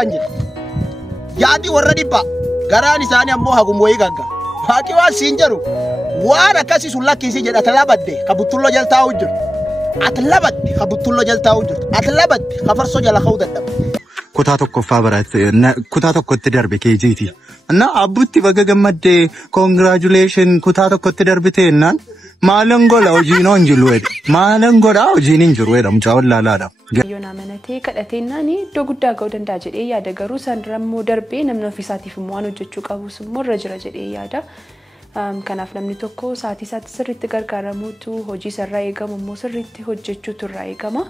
kan jedhe yaadi warra dhibba garaan isaanii ammoo hagum wayii gagga waaqi waan siin jedhu waan akkasii sun lakkisi jedha talabadde kabutullo jaltaa hojjetu atlabadde kabutullo jaltaa hojjetu atlabadde kafarso jala ka'uu dadhabe. Kutaa tokkoffaa baratte kutaa tokkotti darbe keejiiti. Na abbutti baga gammadde congratulation kutaa tokkotti darbite ennaan maalan godha hojiin on jiru wedha maalan godha hojiin hin jiru wedha mucaa wallaalaadha. Yoon amanatee kadhateennaan iddoo guddaa ga'uu danda'a jedhee yaada garuu sanirra immoo darbee namni ofiisaatiif immoo waan hojjechuu qabus immoo irra jira jedhee yaada. Kanaaf namni tokko sa'aatii isaatti sirriitti gargaaramuutu hojii sarraa eegamu immoo sirriitti hojjechuutu irraa eegama.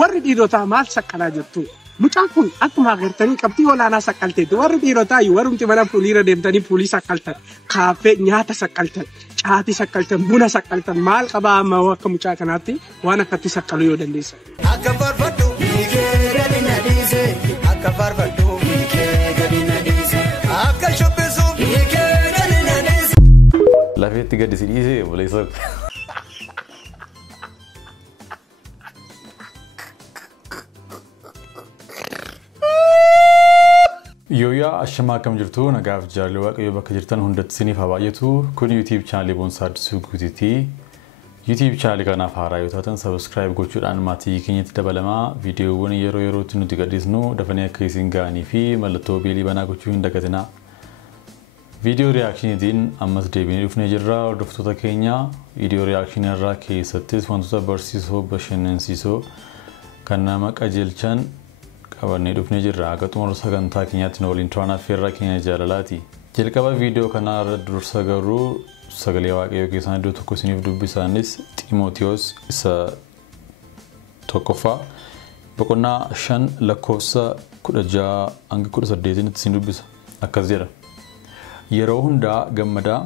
Warri dhiirotaa maal saqqalaa jirtu? Mucaan kun akkuma agartanii qabxii olaanaa saqqalteetti warri dhiirotaa warrumti mana fuuliira deemtanii fuulii saqqaltan kaaffee nyaata saqqaltan caatii saqqaltan buna saqqaltan maal qabaa amma akka mucaa kanaatti waan akkatti saqqaluu yoo dandeessan. Akka farfadhu hiikee gadi na dhiise akka farfadhu hiikee gadi na dhiise akka shubbisu hiikee gadi na dhiise. Lafeetti gadi si dhiise buleessa. Yooyaa ashamaa akkam jirtu nagaaf jaallu waaqayyo bakka jirtan hundatti isiniif haa baay'atu kun YouTube channel Boonsaa Addisuu Guutiiti. YouTube channel kanaaf haaraa yoo taatan subscribe gochuudhaan maatii keenyatti dabalamaa viidiyoowwan yeroo yerootti nuti gadhiisnu dafanii akka isin ga'anii fi mallattoo beelii banaa gochuu hin dagatinaa. Viidiyoo reaakshiniitiin ammas deebinee dhufnee jirra hordoftoota keenya. Viidiyoo reaakshinii irraa keessattis wantoota barsiisoo bashannansiisoo kan nama qajeelchan qabannee dhufnee jirra. Akka xumura sagantaa keenyaatti nu waliin turaan affeerraa keenya jaalalaati. Jalqaba viidiyoo kanaa irra dursa garuu sagalee waaqayyoo keessaan iddoo tokko isiniif dubbisaanis Xiimotewos isa tokkoffaa boqonnaa 5 lakkoofsa 16 hanga 18 isin dubbisa. Akkas jedha. Yeroo hundaa gammadaa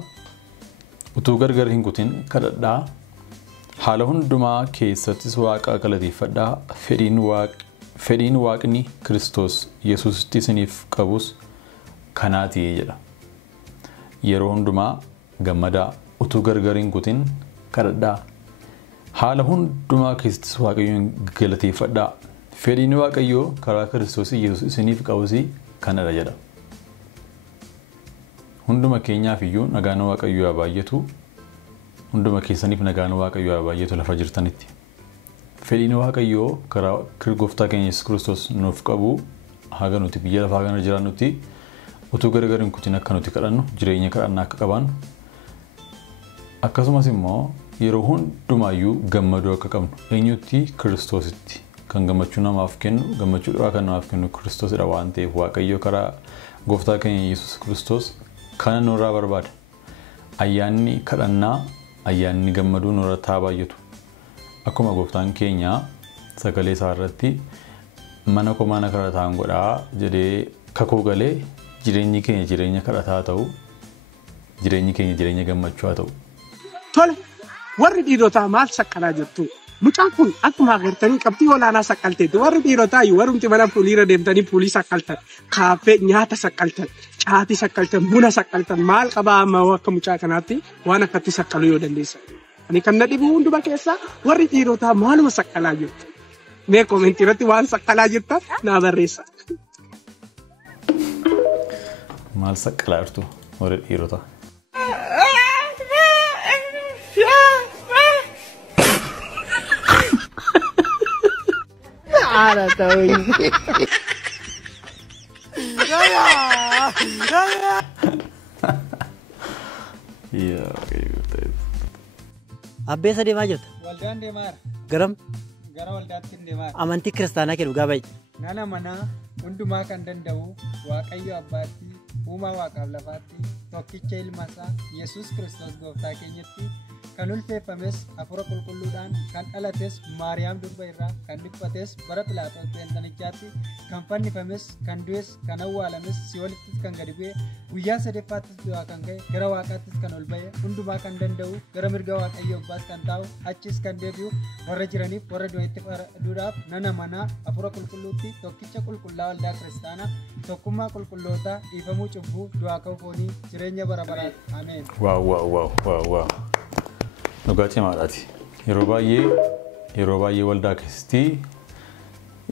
utuu gargar hin kutin kadhadhaa haala hundumaa keessattis waaqa galateeffadhaa fedhiin waaqni Kiristoos Yesuusitti isiniif qabus kanaati jedha. Yeroo hundumaa gammadaa utuu gargar hin kutin kadhadhaa haala hundumaa keessattis waaqayyoon galateeffadhaa fedhiin waaqayyoo karaa Kiristoos Yesuus isiniif qabus kanadha jedha. Hunduma keenyaaf iyyuu nagaan waaqayyoo haa baay'atu. Hunduma keessaniif nagaan waaqayyoo haa baay'atu lafa jirtanitti. Fedhiin waaqayyoo karaa gooftaa keenya Yesuus Kiristoos nuuf qabu haga nuti biyya lafaa kana jiraannutti utuu gargar hin kutin akka nuti kadhannu jireenya kadhannaa akka qabaannu akkasumas immoo yeroo hundumaayyuu gammaduu akka qabnu eenyutti Kiristoositti kan gammachuu namaaf kennu gammachuu dhugaa kan namaaf kennu Kiristoosidha waan ta'eef waaqayyoo karaa gooftaa keenya Yesuus Kiristoos kana nurraa barbaada. Ayyaanni kadhannaa ayyaanni gammaduu nurra taa baay'atu. Akkuma gooftaan keenya sagalee isaa irratti mana koo mana kadhataan godhaa jedhee kakuu galee jireenyi keenya jireenya kadhataa ta'u jireenyi keenya jireenya gammachuu haa ta'u. Tole warri dhiirotaa maal saqqalaa jirtu? Mucaan kun akkuma agartanii qabxii olaanaa saqqalteetti warri dhiirotaa warrumti mana fuuliira deemtanii fuulii saqqaltan kaaffee nyaata saqqaltan caatii saqqaltan buna saqqaltan maal qabaa amma akka mucaa kanaatti waan akkatti saqqaluu yoo dandeessan. Ani kan na dhibu hunduma keessaa warri dhiirotaa maaluma saqqalaa jirtu? Mee koomentii irratti waan saqqalaa jirtan naa barreessa. Maal saqqalaa jirtu warri dhiirotaa? Ara tahu. Iya, gitu. Abbe sa deemaa jirta? Waldaan deemaa. Garam? Gara waldaatti deemaa. Amantii kiristaanaa kennu gaabai. Nana mana hundumaa kan danda'u Waaqayyo Abbaatti uumaa waaqaaf lafaatti tokkicha ilma isaa Yesuus Kiristoos gooftaa keenyatti kan ulfeeffames hafuura qulqulluudhaan kan dhalates Maariyaam durba irraa kan dhiphates bara Phiilaaxoos Beentanichaatti kan fannifames kan du'es kan awwaalames Si'oolittis kan gadi bu'e guyyaa sadaffaattis du'aa kan ka'e gara waaqaattis kan ol ba'e hundumaa kan danda'u gara mirga Waaqayyo Abbaas kan taa'u achis kan deebi'u warra jiraniif warra du'eetti faraduudhaaf nana manaa hafuura qulqulluutti tokkicha qulqullaa waldaa kiristaanaa tokkummaa qulqullootaa dhiifamuu cubbuu du'aa ka'uu foonii jireenya bara baraati. Ameen. Wow. Dhugaatii maadhaati. Yeroo baay'ee waldaa keessatti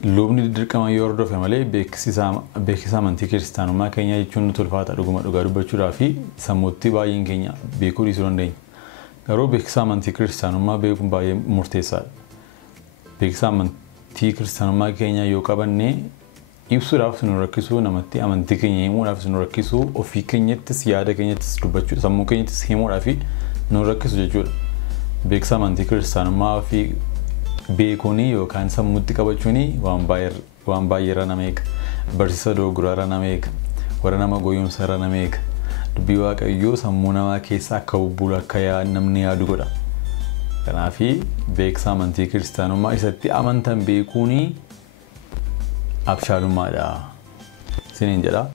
lubni dirqama yoo hordofe malee beeksisa amantii kiristaanummaa keenya jechuun nuti ulfaata dhuguma dhugaa dubbachuudhaa fi sammuutti baay'een keenya beekuu dhiisuu dandeenya. Garuu beeksisa amantii kiristaanummaa beekuun baay'ee murteessaadha. Beeksisa amantii kiristaanummaa keenya yoo qabanne ibsuudhaaf nu rakkisu namatti amantii keenya himuudhaaf nu rakkisu ofii keenyattis yaada keenyattis dubbachuudha sammuu keenyattis himuudhaaf nu rakkisu jechuudha. Beeksisa amantii kiristaanummaa fi beekuun yookaan sammuutti qabachuun waan baay'ee irra nama eega. Barsiisa dogoggoraa irra nama eega. Warra nama goyyoomsa irra nama eega. Dubbii Waaqayyoo sammuu namaa keessa akka bubbulu akka namni yaadu godha. Kanaaf beeksisa amantii kiristaanummaa isatti amantan beekuun abshaalummaadha. Isiniin jedha.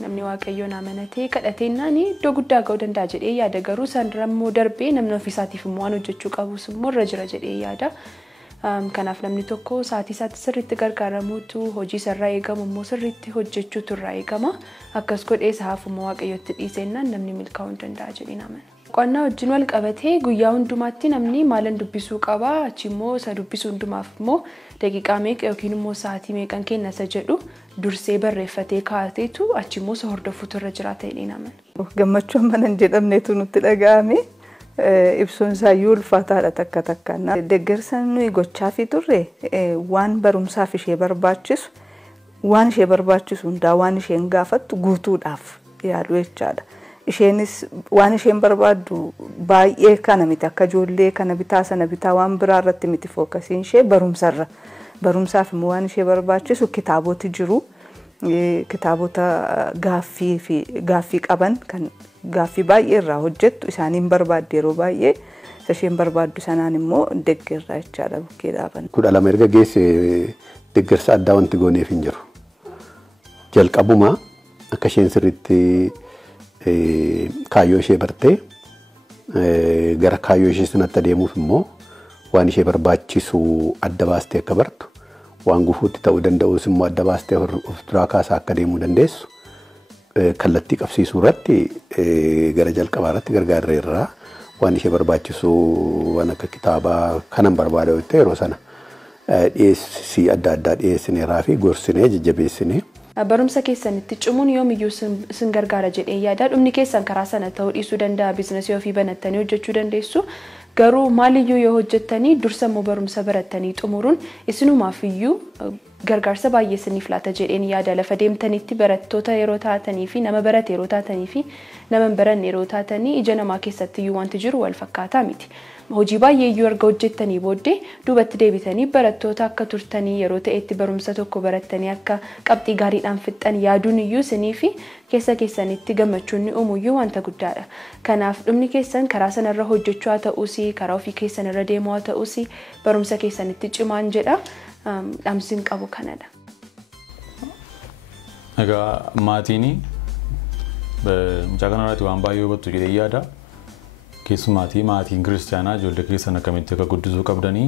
Namni Waaqayyoon amanatee kadhateennaan iddoo guddaa ga'uu danda'a jedhee yaada. Garuu isaan dura immoo darbee namni ofiisaatiif immoo waan hojjechuu qabus immoo irra jira jedhee yaada. Kanaaf namni tokko sa'aatii isaatti sirriitti gargaaramuutu hojii isarraa eegamu immoo sirriitti hojjechuutu irraa eegama. Akkas godhee isaaf immoo Waaqayyootti dhiiseennaan namni milkaa'uu hin danda'a jedheen amana. Qonnaa wajjin wal qabatee guyyaa hundumaatti namni maalan dubbisuu qaba. Achi immoo isa dubbisuu hundumaaf immoo daqiiqaa meeqa yookiin immoo sa'aatii meeqan kenna isa jedhu dursee barreeffatee kaa'ateetu achi immoo isa hordofuutu irra jiraata jedheen amana. Gammachuu ammanan jedhamneetu nutti dhaga'ame. Ibsuun isaayyuu ulfaataadha takka takkaan. Deeggarsa nuyi gochaa fi turre waan barumsaaf ishee barbaachisu waan ishee barbaachisu hundaa waan isheen gaafattu guutuudhaaf yaalu jechaadha. Isheenis waan isheen barbaaddu baay'ee kana miti akka ijoollee kana bitaa sana bitaa waan biraa irratti miti fookasiin ishee barumsarra. Barumsaaf immoo waan ishee barbaachisu kitaaboti jiru. Kitaabota gaaffii qaban kan gaaffii baay'ee irraa hojjettu isaaniin barbaadde yeroo baay'ee isheen barbaaddu sanaan immoo deeggarra jechaadha bukkee dhaaban. 12 erga geesse deeggarsa addaa wanti gooneef hin jiru. Jalqabuma akka isheen sirriitti kaayyoo ishee bartee gara kaayyoo ishee sanatti adeemuuf immoo waan ishee barbaachisu adda baastee akka bartu waan gufuutti ta'uu danda'us immoo adda baastee of duraa kaasaa akka deemuu dandeessu kallattii qabsiisuu irratti gara jalqabaa irratti gargaarreerraa waan ishee barbaachisu waan akka kitaabaa kanan barbaada yoo ta'e yeroo sana dhiyeessii adda addaa dhiyeessineeraa fi gorsinee jajjabeessinee. Barumsa keessanitti cimuun yoomiyyuu sin gargaara jedhee yaada. Dhumni keessan karaa sana ta'uu dhiisuu danda'a. Biizinasii ofii banattanii hojjechuu dandeessu. Garuu maaliyyuu yoo hojjettanii dursa immoo barumsa barattanii xumuruun isinumaaf iyyuu gargaarsa baay'ee isiniif laata jedheen yaada. Lafa deemtanitti barattoota yeroo taatanii fi nama barate yeroo taatanii fi nama hin baranne yeroo taatanii ija namaa keessatti iyyuu wanti jiru wal fakkaataa miti. Hojii baay'ee iyyuu erga hojjettanii booddee duubatti deebitanii barattoota akka turtanii yeroo ta'etti barumsa tokko barattanii akka qabxii gaariidhaan fixxan yaaduun iyyuu isinii fi keessa keessanitti gammachuun uumu iyyuu wanta guddaadha. Kanaaf dhumni keessan karaa sanarra hojjechuu haa ta'uus karaa ofii keessan irra deemuu haa ta'uus barumsa keessanitti cimaan jedha. Dhaamsiin qabu kanadha. Egaa maatiin mucaa kanarratti waan baay'ee hubattu jedhee yaada. Keessumaatii maatiin kiristaanaa ijoollee keessan akkamitti akka guddisuu qabdanii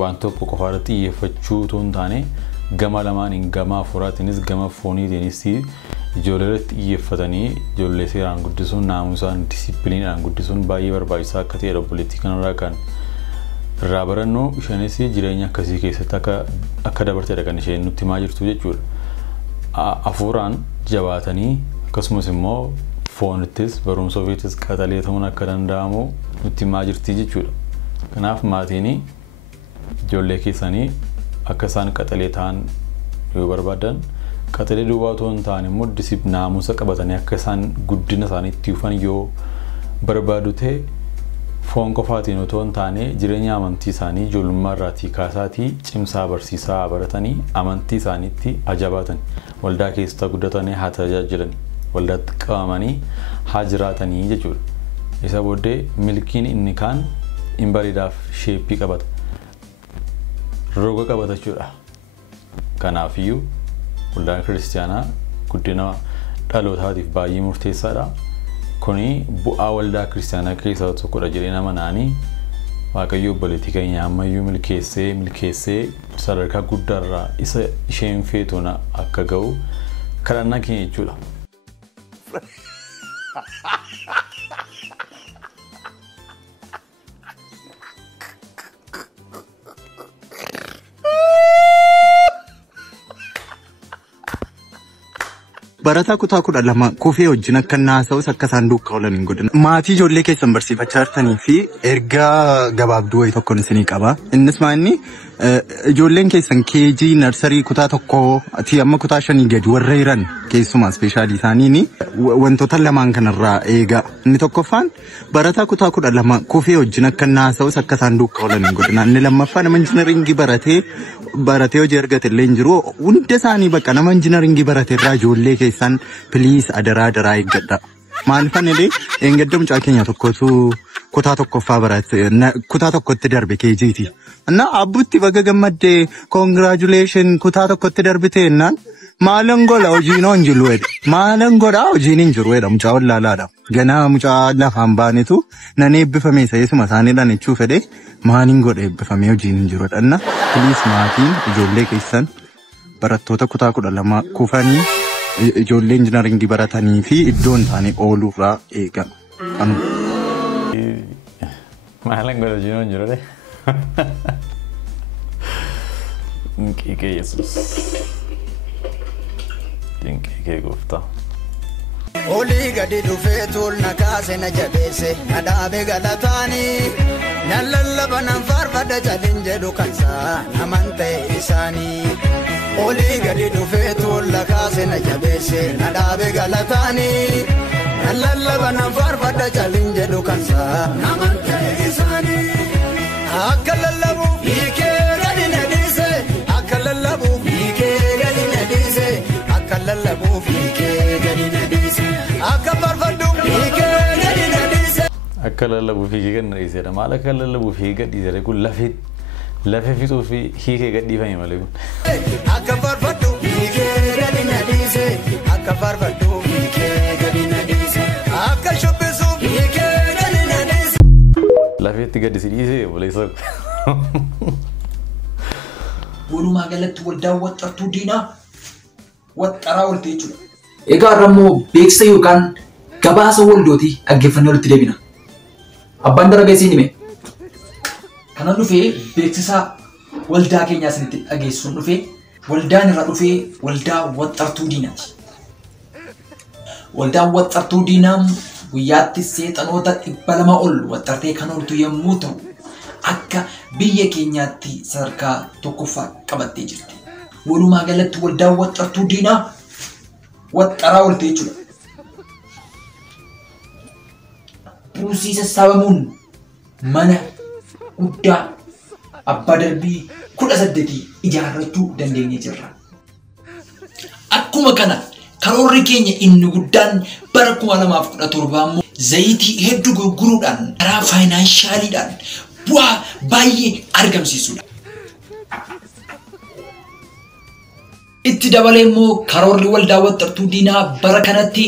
waan tokko qofa irratti xiyyeeffachuu otoo hin taane gama lamaaniin gama hafuuraatiinis gama fooniitiinis ijoollee irratti xiyyeeffatanii ijoollee seeraan guddisuun naamusaan disipiliinaan guddisuun baay'ee barbaachisaa akka ta'e obboleettii kanarraa kan irraa barannu isheenis jireenya akkasii keessatti akka dabarteedha kan isheen nutti himaa jirtu jechuudha. Hafuuraan jabaatanii akkasumas immoo foonittis barumsa ofiittis qaxalee ta'uun akka danda'amu nutti himaa jirti jechuudha. Kanaaf maatiin ijoollee keessanii akka isaan qaxalee ta'an yoo barbaadan qaxalee duwwaa otoo hin taane immoo naamusa qabatanii akka isaan guddina isaaniitti dhufan yoo barbaadu ta'e foon qofaatiin otoo hin taane jireenya amantii isaanii ijoollummaa irraatii kaasaatii cimsaa barsiisaa baratanii amantii isaaniitti ajabaatan waldaa keessatti guddatanii haa tajaajilan waldaatti qabamanii haa jiraatanii jechuudha. Isa booddee milkiin inni kaan hin bareedaaf sheeppii qabata. Roga qabata jechuudha. Kanaafiyyuu waldaan kiristaanaa guddina dhalootaatiif baay'ee murteessaadha. Kuni bu'aa waldaa kiristaanaa keessaa tokkodha jedhee amanaanii Waaqayyo obboleettii keenya ammayyuu milkeessee sadarkaa guddaarraa isa isheen feetuun akka ga'u kadhannaa keenya jechuudha. barataa kutaa 12 kufee wajjin akka naasa'us akka isaan duukaa oolan hin godhin. Maatii ijoollee keessan barsiifachaa jirtanii fi ergaa gabaabduu wayii tokkoon isinii qaba. Innis maanni ijoolleen keessan keejii narsarii kutaa tokkoo ati amma kutaa 5 gadi warra jiran keessumaa ispeeshaalii isaaniini wantoota lamaan kanarraa eegaa. Inni tokkoffaan barataa kutaa 12 kufee wajjin akka naasa'us akka isaan duukaa oolan hin godhin. Inni lammaffaan nama injiinaringii baratee hojii argate illee hin jiru. Hunda isaanii bakka nama injiinaringii barate irraa ijoollee keessan piliis adaraa eeggadha. Maaliifan illee eengadda mucaa keenya tokkotu kutaa tokkoffaa barate kutaa tokkotti darbe keejiiti. Na abbutti baga gammaddee congratulation kutaa tokkotti darbite ennaan maalan gola hojiin hin jiru jedhe. Maalan godhaa hojiin hin jiru jedha mucaa wallaalaadha. Ganaa mucaa lafaan baanetu nan eebbifame isa yeesuma isaaniidhaan jechuu fedhe maaliin godha eebbifamee hojiin hin jiru jedhanna. Piliis maatiin ijoollee keessan barattoota kutaa 12 kufanii ijoollee injiinaringii baratanii fi iddoon isaanii ooluurraa eegama. Maalan godha hojiin hin jiru jedhe. Dinqii Yesus. Dinqii gooftaa. Olii gadi dhufee tuulna kaase na jabeesse na dhaabe galataanii na lallaba nan faarfadha jalin jedhu kansaa naman ta'e isaanii. Olii gadi dhufee tuulna kaase na jabeesse na dhaabe galataanii na lallaba nan faarfadha jalin jedhu kansaa naman ta'e isaanii. Akka lallabu hiikee gadi na dhiise akka lallabu hiikee gadi na dhiise akka lallabu hiikee gadi na dhiise akka farfaddu hiikee gadi na dhiise. Akka lallabu hiikee gadi na dhiise maal akka lallabu hiikee gadi dhiise kun lafee fixuu fi hiikee gadi dhiifame malee kun. Akka farfaddu hiikee gadi na dhiise akka farfaddu hiikee gadi na dhiise akka shubbisu hiikee gadi na dhiise. Lafeetti gadi si dhiise boleessa. Walumaa galatti waldaan waxxartuu diinaa waxxaraa ooltee jechuudha. Egaa irrammoo beeksisa yookaan gabaasa waldootii dhaggeeffannee walitti deebina. Abbaan darabee siin hime. Kanan dhufee beeksisa waldaa keenyaa isinitti dhageessuun dhufee waldaan irra dhufee waldaa waxxartuu diinaati. Waldaan waxxartuu diinaa guyyaatti seexanoota 200 ol waxxartee kan ooltu yommuu ta'u akka biyya keenyaatti sadarkaa tokkoffaa qabattee jirti. Walumaa galatti waldaan waxxartuu diinaa waxxaraa ooltee jechuudha. Buusii sassaabamuun mana guddaa abbaa darbii 18 ijaarrachuu dandeenye jirra. Akkuma kana karoorri keenya inni guddaan bara 2017 immoo zayitii hedduu gurguruudhaan karaa faayinaanshaaliidhaan bu'aa baay'ee argamsiisudha. Itti dabalee immoo karoorri waldaa waxxartuu diinaa bara kanatti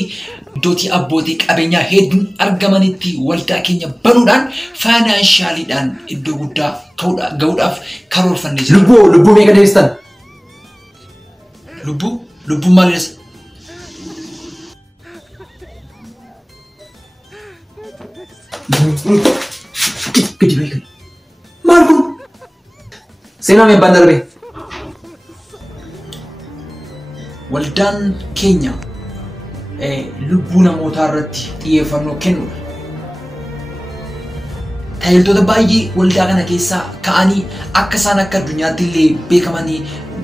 iddootii abbootii qabeenyaa hedduun argamanitti waldaa keenya banuudhaan faayinaanshaaliidhaan iddoo guddaa ga'uudhaaf karoorfannee jirra. Lubbuu meeqa deebistan? Lubbuu maaliidhas? Gadi beekan. Maal kun? Seenaa mee abbaan darbee? Waldaan keenya lubbuu namootaa irratti xiyyeeffannoo kennudha. Tajaajiltoota baay'ee waldaa kana keessaa ka'anii akka isaan akka addunyaatti illee beekamanii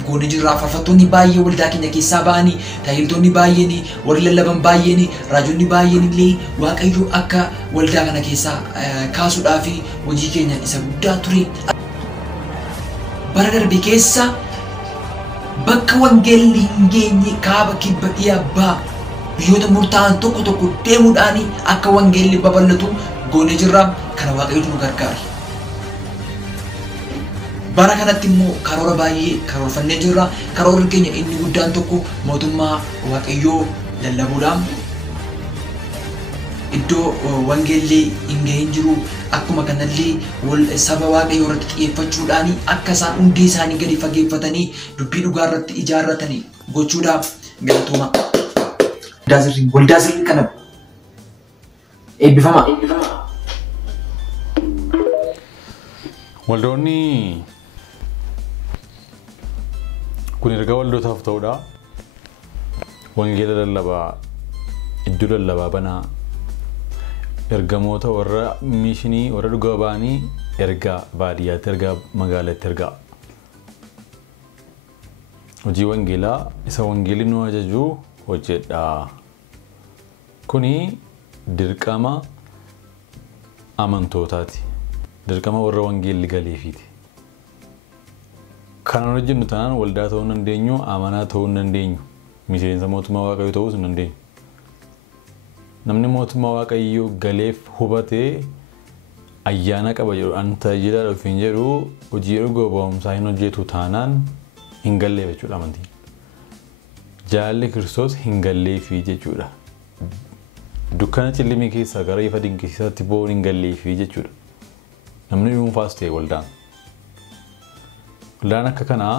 goone jirra. Faarfattoonni baay'ee waldaa keenya keessaa ba'anii tajaajiltoonni baay'een warri lallaban baay'een raajonni baay'een illee Waaqayyo akka waldaa kana keessaa kaasuudhaaf hojii keenya isa guddaa ture. Bara darbe keessa bakka wangeelli hin geenye kaaba kibba dhiyaa ba'a biyyoota murtaa'an tokko deemuudhaan akka wangeelli babal'atu goone jirra. Kana Waaqayyo nu gargaare. Bara kanatti immoo karoora baay'ee karoorfannee jirra. Karoorri keenya inni guddaan tokko mootummaa Waaqayyoo lallabuudhaan iddoo wangeelli hin gahin jiru akkuma kanallee saba Waaqayyoo irratti xiyyeeffachuudhaan akka isaan hundee isaanii gadi fageeffatanii dubbii dhugaa irratti ijaarratanii gochuudhaaf galatooma. Waldaa sirrii kana eebbifama. Waldoonni kun erga waldootaaf ta'uudha. wangeela lallabaa iddoo lallabaa banaa ergamoota warra mishinii warra dhugaa ba'anii ergaa baadiyyaatti ergaa magaalaatti ergaa hojii wangeelaa isa wangeelli nu ajaju hojjedha kuni dirqama amantootaati dirqama warra wangeelli galeefiiti kan hojjennu tanaan waldaa ta'uu hin dandeenyu amanaa ta'uu hin dandeenyu miseensa mootummaa waaqayyoo ta'uu hin dandeenyu namni mootummaa waaqayyoo galeef hubatee ayyaana qaba jedhu anta jedha dhufiin jedhu hojii erga ba'umsaa hin hojjetu taanaan hin galleef jechuudha amantiin jaalli Kiristoos hin galleefi jechuudha dukkana cillimii keessaa gara ifa dinqisiisaatti bo'uun hin galleefi jechuudha namni dhuunfaas ta'e waldaan akka kanaa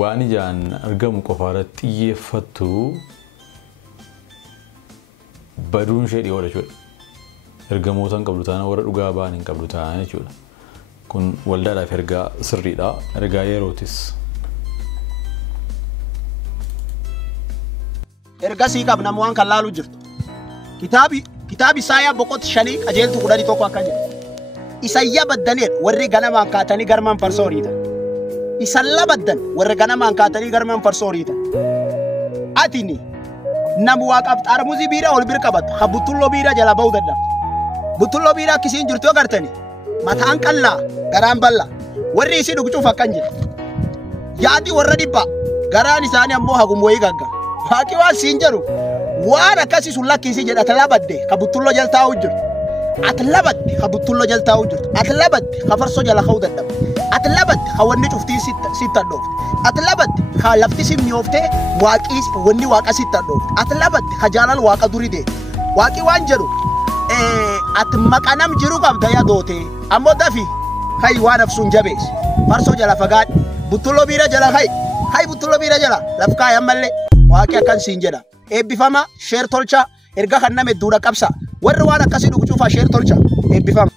waan ijaan argamu qofaarratti xiyyeeffattu baduun ishee dhiyoodha jechuudha ergamoota hin qabdu taana warra dhugaa ba'an hin qabdu taana jechuudha kun waldaadhaaf ergaa sirriidha ergaa yerootis ergasii qabna waan kan laalu jirtu kitaabi Isaayaa boqot 5 qajeeltu 11 akka jedhu Isayyaa baddaneet warri ganamaan kaatanii garmaan farsooriita isan labaddan warri ganamaan kaatanii garmaan farsooriita atini namu waaqaaf xaarmuzi biira ol bir qabatu habutullo biira jala ba'uu dadhabdu butullo biira akkisiin jirtu agartani mataan qallaa garaan balla warri isii dhugcuuf akkan jedhu yaadi warra dhibba garaan isaanii ammoo hagum wayii gagga faaqii waan siin jedhu waan akkasii sun lakkiisii jedha talabadde kabutullo jaltaa hojjiru atlabadde kabutullo jaltaa hojjiru atlabadde kafarso jala ka'uu dadhabdu atlabadde hawanni cuftii sitta dhoofte atlabadde ka lafti simmiyoofte waaqii wanni waaqa sitta dhoofte atlabadde ka jaalal waaqa durii deete waaqii waan jedhu at maqanam jiru qabda yadoote ammoo dafi hay waan afsuun jabees farso jala fagaadhe butullo biira jala hay butullo biira jala lafkaa yammallee waaqii akkan siin jedha eebbifama sheer tolcha erga kan name duudha qabsa warri waan akkasii dhugu cufaa sheer tolcha eebbifama